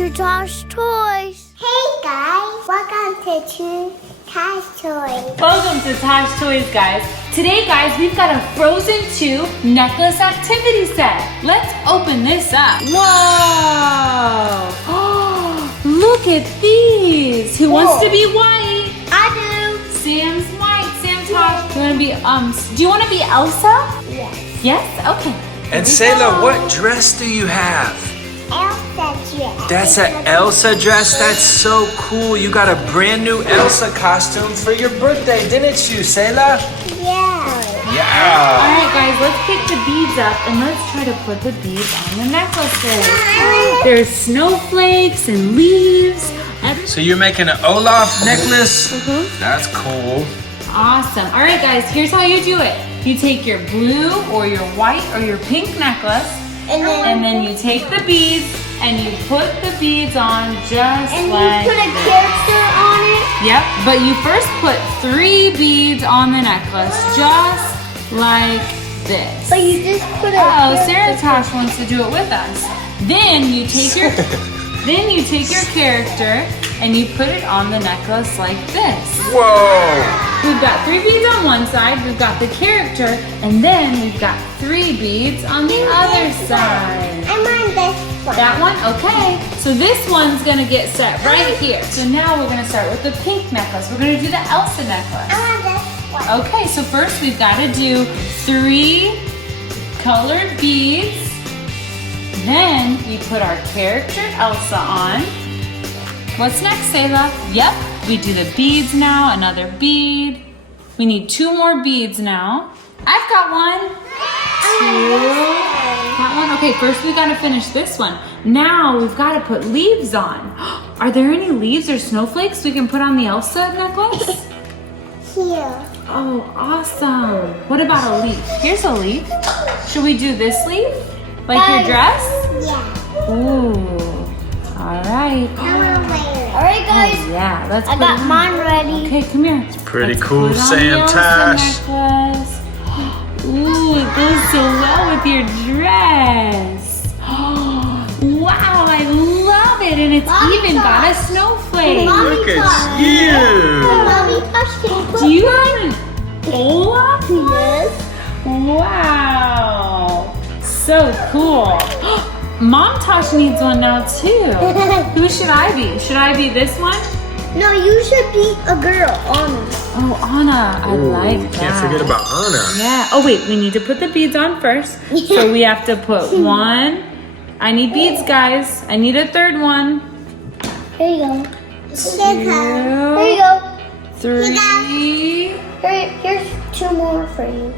to Tosh Toys. Hey guys, welcome to Tosh Toys. Welcome to Tosh Toys, guys. Today, guys, we've got a Frozen 2 necklace activity set. Let's open this up. Whoa! Oh, look at these. Who wants to be white? I do. Sam's white. Sam Tosh. You want to be do you want to be Elsa? Yes. Yes? Okay. And Sayla, what dress do you have? Elsa dress. That's an Elsa dress? That's so cool. You got a brand new Elsa costume for your birthday, didn't you, Sayla? Yeah. Yeah. Alright, guys, let's pick the beads up and let's try to put the beads on the necklaces. There's snowflakes and leaves. So you're making an Olaf necklace? That's cool. Awesome. Alright, guys, here's how you do it. You take your blue or your white or your pink necklace, and then you take the beads and you put the beads on just like you put a character on it? Yep, but you first put 3 beads on the necklace, just like this. But you just put a Oh, character. Sarah Tosh wants to do it with us. Then you take your character and you put it on the necklace like this. Whoa. We've got 3 beads on one side, we've got the character, and then we've got 3 beads on the other side. I'm on this one. That one? Okay. So this one's gonna get set right here. So now we're gonna start with the pink necklace. We're gonna do the Elsa necklace. I'm on this one. Okay, so first we've gotta do 3 colored beads. Then we put our character Elsa on. What's next, Sayla? Yep, we do the beads now, another bead. We need 2 more beads now. I've got 1, 2, got 1. Okay, first we gotta finish this one. Now we've gotta put leaves on. Are there any leaves or snowflakes we can put on the Elsa necklace? Here. Oh, awesome. What about a leaf? Here's a leaf. Should we do this leaf? Like your dress? Yeah. Ooh, all right. I want to wear it. Alright, guys. Oh, yeah, let's I put got it on. mine ready. Okay, come here. Pretty Let's cool, put on Sam the Elsa Tosh. necklace. Ooh, it goes so well with your dress. Wow, I love it, and it's Mommy even got a Tosh. snowflake. Mommy Look at Tosh. you. Mommy Tosh, can you put Do you have an Olaf? Yes. Wow, so cool. Mom Tosh needs one now too. Who should I be? Should I be this one? No, you should be a girl, Anna. Oh, Anna, I like that. Can't forget about Anna. Yeah. Oh wait, we need to put the beads on first. So we have to put 1. I need beads, guys. I need a 3rd one. Here you go. 2, Here you go. 3. Here's 2 more for you.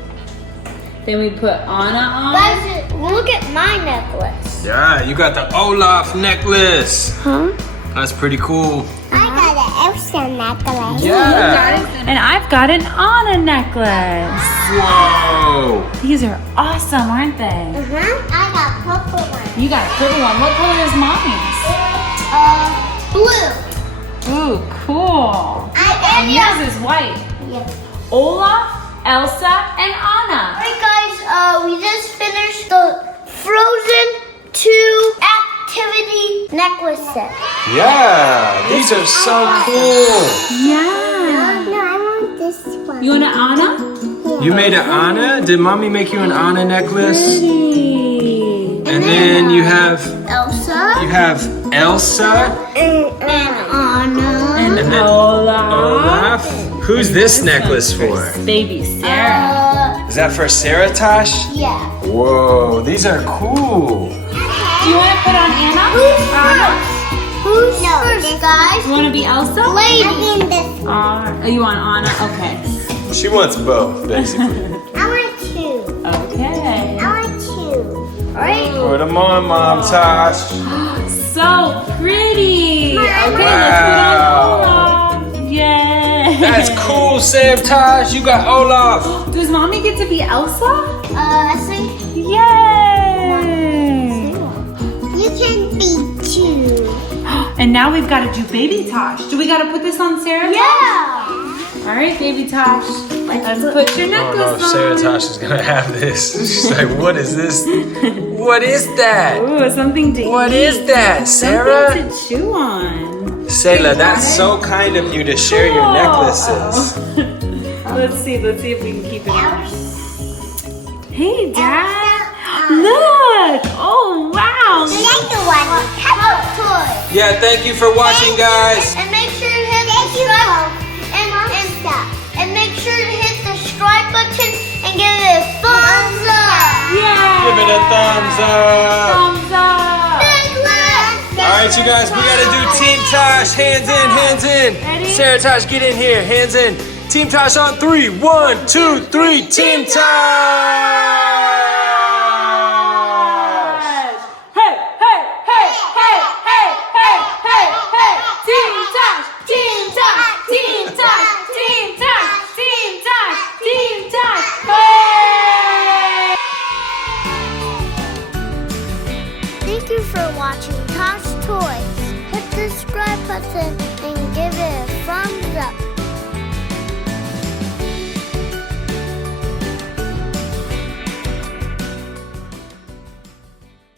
Then we put Anna on. Guys, look at my necklace. Yeah, you got the Olaf necklace. Huh? That's pretty cool. I got an Elsa necklace. Yeah. And I've got an Anna necklace. Whoa. These are awesome, aren't they? I got purple one. You got a purple one. What color is mommy's? Blue. Ooh, cool. And yours is white. Yeah. Olaf, Elsa, and Anna. Alright guys, we just finished the Frozen 2 activity necklace set. Yeah, these are so cool. Yeah. No, I want this one. You want an Anna? You made an Anna? Did mommy make you an Anna necklace? Pretty. And then you have Elsa. Elsa And Anna. And then Olaf. Olaf. Who's this necklace for? Baby Sarah. Is that for Sarah Tosh? Yeah. Whoa, these are cool. Do you want to put on Anna? Who's first, guys? You want to be Elsa? Lady. I mean this. Oh, you want Anna? Okay. She wants both, basically. I want 2. Okay. I want 2. Alright. Put them on, Mom Tosh. So pretty. Okay, Wow. let's put on Olaf. Yay. That's cool, Sam Tosh. You got Olaf. Does mommy get to be Elsa? I think Yay. you can be 2. And now we've got to do baby Tosh. Do we got to put this on Sarah? Yeah. All right, baby Tosh. Let's put your necklace on. Sarah Tosh is gonna have this. She's like, what is this? What is that? Ooh, something to eat. What is that, Sarah? Something to chew on. Sayla, that's so kind of you to share your necklaces. Let's see if we can keep it on. Hey, Dad. Look. Oh, wow. The other one, Tosh Toys. Yeah, thank you for watching, guys. And make sure to hit the subscribe and make sure to hit the subscribe button and give it a thumbs up. Yeah. Give it a thumbs up. Thumbs up. All right, you guys, we gotta do Team Tosh. Hands in, hands in. Ready? Sarah Tosh, get in here. Hands in. Team Tosh on 3. 1, 2, 3. Team Tosh. Hey, hey, hey, hey, hey, hey, hey, hey. Team Tosh, Team Tosh, Team Tosh, Team Tosh, Team Tosh, Team Tosh. Hey! Thank you for watching Tosh Toys. Hit the subscribe button